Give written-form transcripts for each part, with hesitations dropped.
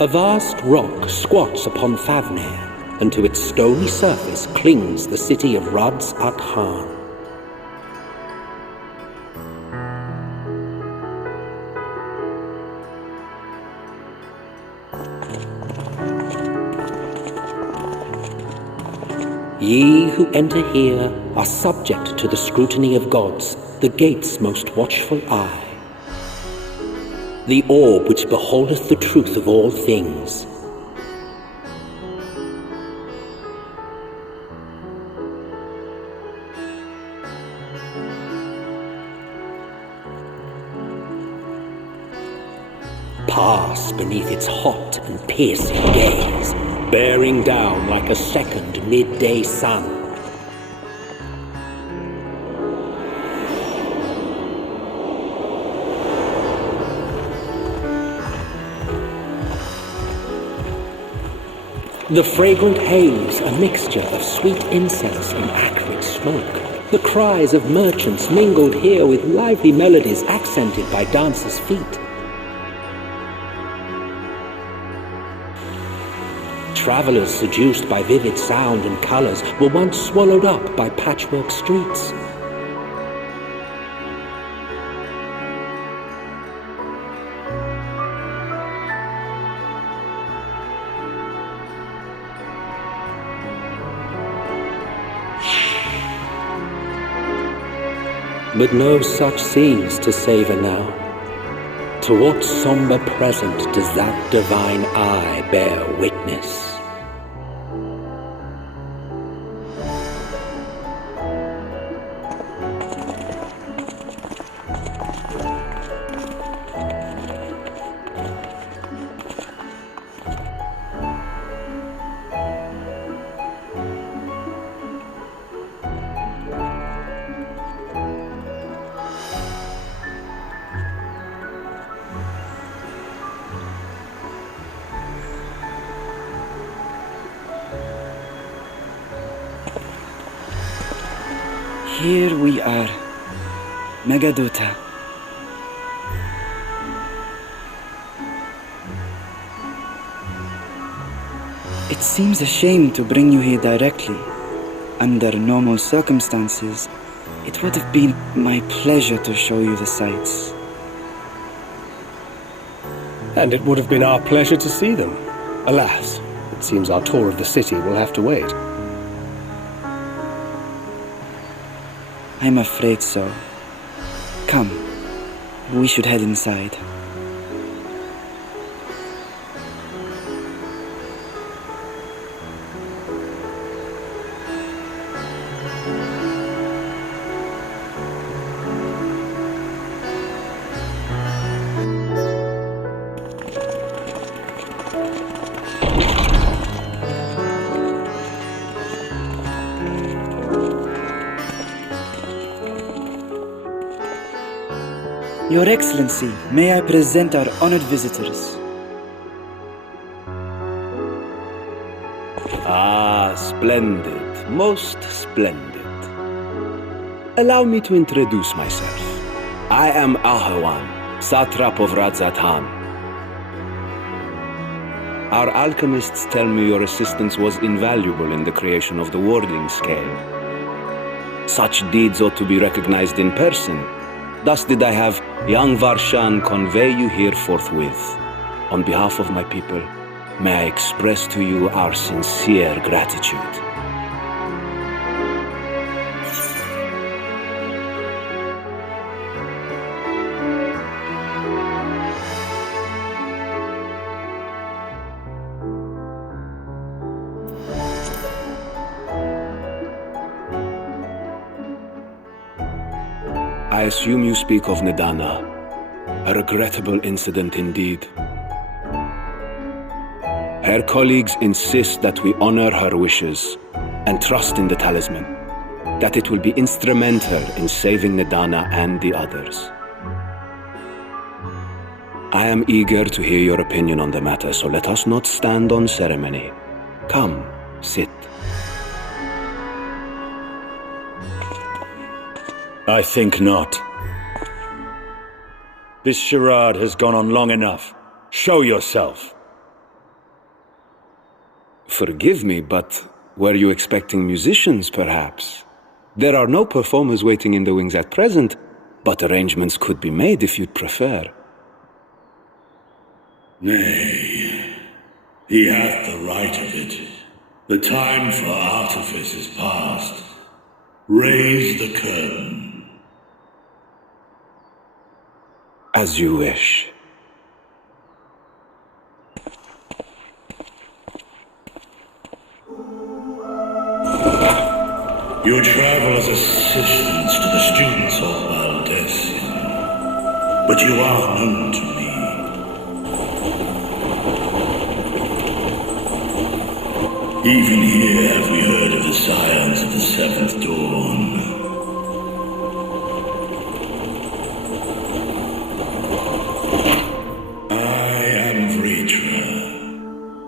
A vast rock squats upon Favnir, and to its stony surface clings the city of Radz at Han. Ye who enter here are subject to the scrutiny of gods, the gate's most watchful eye. The orb which beholdeth the truth of all things. Pass beneath its hot and piercing gaze, bearing down like a second midday sun. The fragrant haze, a mixture of sweet incense and acrid smoke. The cries of merchants mingled here with lively melodies accented by dancers' feet. Travelers seduced by vivid sound and colors were once swallowed up by patchwork streets. But no such scenes to savor now. To what somber present does that divine eye bear witness? Here we are, Megadota. It seems a shame to bring you here directly. Under normal circumstances, it would have been my pleasure to show you the sights. And it would have been our pleasure to see them. Alas, it seems our tour of the city will have to wait. I'm afraid so. Come, we should head inside. Your Excellency, may I present our honored visitors? Ah, splendid, most splendid. Allow me to introduce myself. I am Ahawan, Satrap of Radz at Han. Our alchemists tell me your assistance was invaluable in the creation of the warding scale. Such deeds ought to be recognized in person. Thus did I have young Varshan convey you here forthwith. On behalf of my people, may I express to you our sincere gratitude. I assume you speak of Nidana. A regrettable incident indeed. Her colleagues insist that we honor her wishes and trust in the talisman, that it will be instrumental in saving Nidana and the others. I am eager to hear your opinion on the matter, so let us not stand on ceremony. Come, sit. I think not. This charade has gone on long enough. Show yourself. Forgive me, but were you expecting musicians, perhaps? There are no performers waiting in the wings at present, but arrangements could be made if you'd prefer. Nay, he hath the right of it. The time for artifice is past. Raise the curtain. As you wish. You travel as assistants to the students of Valdesian, but you are known to me. Even here have we heard of the scions of the Seventh Dawn. I am Vritra,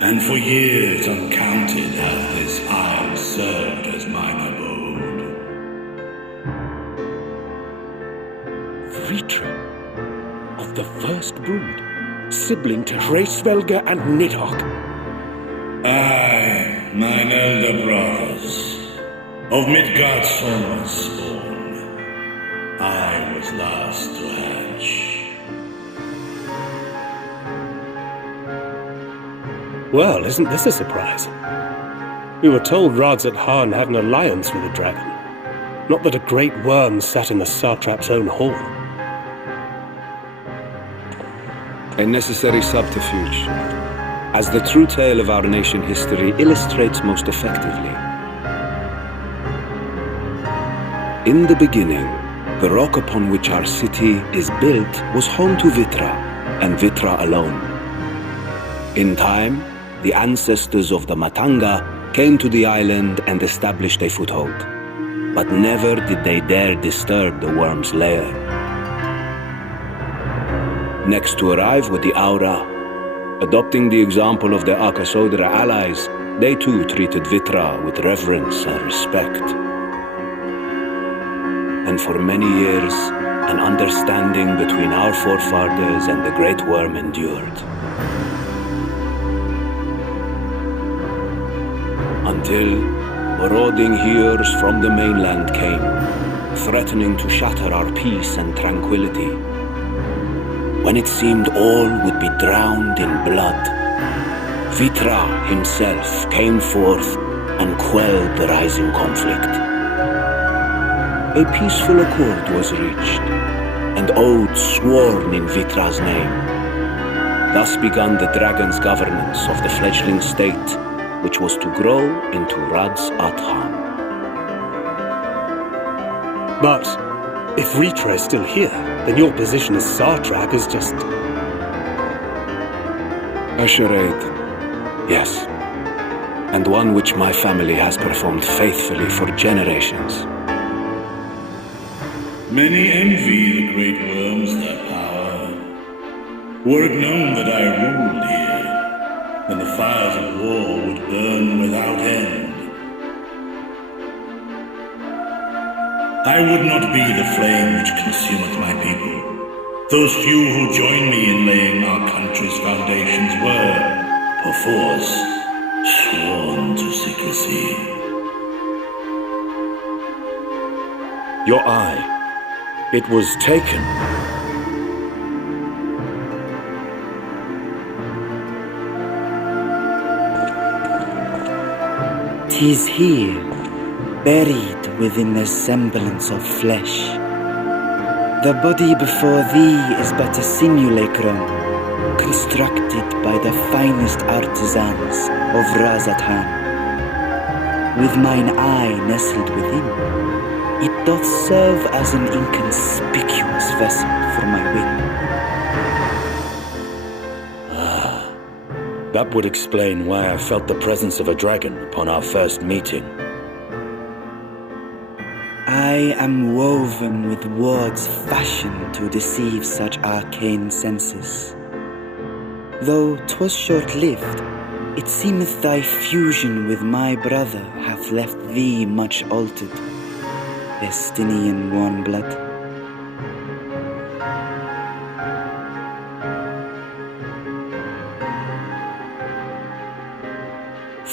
and for years uncounted has this isle served as mine abode. Vritra, of the first brood, sibling to Hraesvelga and Nidhogg. I, mine elder brothers, of Midgard's Solmar's spawn, I was last to hatch. Well, isn't this a surprise? We were told Radz had an alliance with a dragon. Not that a great worm sat in the Satrap's own hall. A necessary subterfuge, as the true tale of our nation history illustrates most effectively. In the beginning, the rock upon which our city is built was home to Vitra, and Vitra alone. In time, the ancestors of the Matanga came to the island and established a foothold. But never did they dare disturb the worm's lair. Next to arrive were the Aura. Adopting the example of their Akasodra allies, they too treated Vitra with reverence and respect. And for many years, an understanding between our forefathers and the Great Worm endured. Until marauding heroes from the mainland came, threatening to shatter our peace and tranquility. When it seemed all would be drowned in blood, Vitra himself came forth and quelled the rising conflict. A peaceful accord was reached, and oaths sworn in Vitra's name. Thus began the dragon's governance of the fledgling state, which was to grow into Radz Athan. But if Vritra is still here, then your position as Satrap is just... A charade, yes. And one which my family has performed faithfully for generations. Many envy the great worms their power. Were it known that I ruled here, then the fires of war would burn without end. I would not be the flame which consumeth my people. Those few who joined me in laying our country's foundations were, perforce, sworn to secrecy. Your eye. It was taken. 'Tis here, buried within the semblance of flesh. The body before thee is but a simulacrum, constructed by the finest artisans of Razatan. With mine eye nestled within, it doth serve as an inconspicuous vessel for my wing. That would explain why I felt the presence of a dragon upon our first meeting. I am woven with words fashioned to deceive such arcane senses. Though 'twas short-lived, it seemeth thy fusion with my brother hath left thee much altered, Estinian warm blood.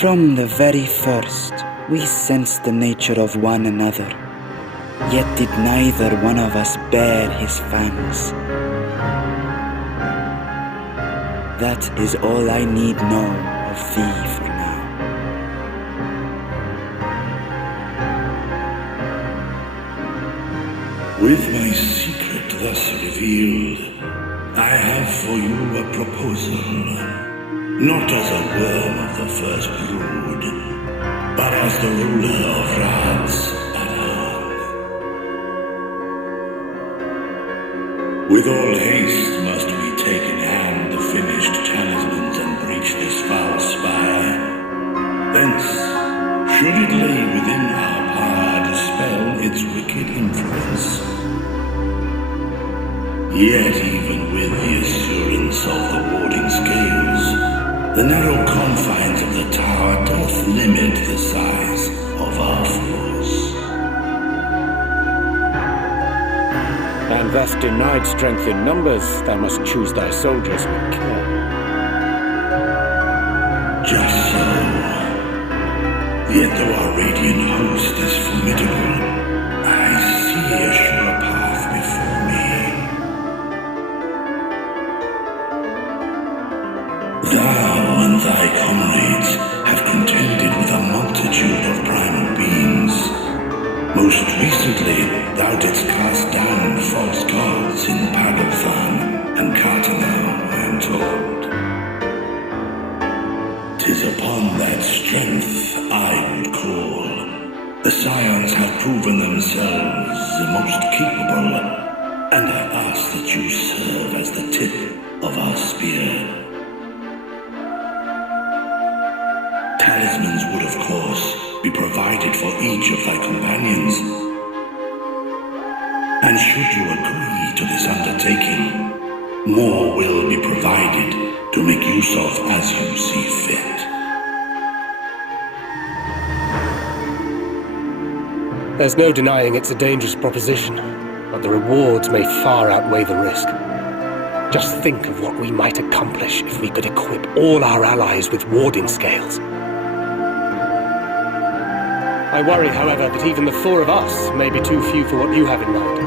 From the very first, we sensed the nature of one another, yet did neither one of us bear his fangs. That is all I need know of thee for now. With my secret thus revealed, I have for you a proposal, not as a worm of the first brood, but as the ruler of Radz. With all haste must we take in hand the finished talismans and breach this foul spire. Thence, should it lay within our power, dispel its wicked influence. Yet even with the assurance of the warding scales, the narrow confines of the tower doth limit the size of our force. And thus denied strength in numbers, thou must choose thy soldiers with care. Just so. Yet though our radiant host is formidable, I see a sure path before me. Thou and thy comrades have contended with a multitude of primal beings. Most recently, thou didst cast down false gods in Padelthan and Cartanau, I am told. 'Tis upon that strength I would call. The scions have proven themselves the most capable, and I ask that you serve as the tip of our spear. Talismans would, of course, be provided for each of thy companions. And should you agree to this undertaking, more will be provided to make use of as you see fit. There's no denying it's a dangerous proposition, but the rewards may far outweigh the risk. Just think of what we might accomplish if we could equip all our allies with warding scales. I worry, however, that even the four of us may be too few for what you have in mind.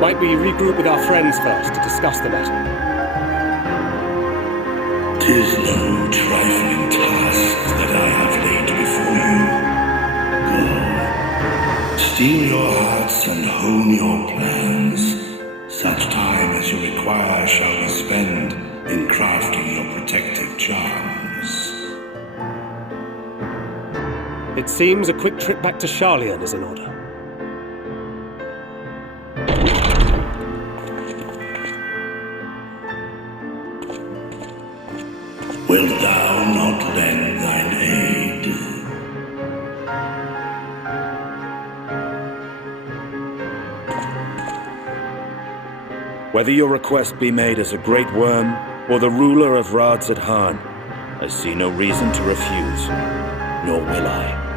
Might we regroup with our friends first to discuss the matter? 'Tis no trifling task that I have laid before you. Go, steel your hearts and hone your plans. Such time as you require shall we spend in crafting your protective charms. It seems a quick trip back to Charlian is in order. Wilt thou not lend thine aid? Whether your request be made as a great worm or the ruler of Radz at Han, I see no reason to refuse, nor will I.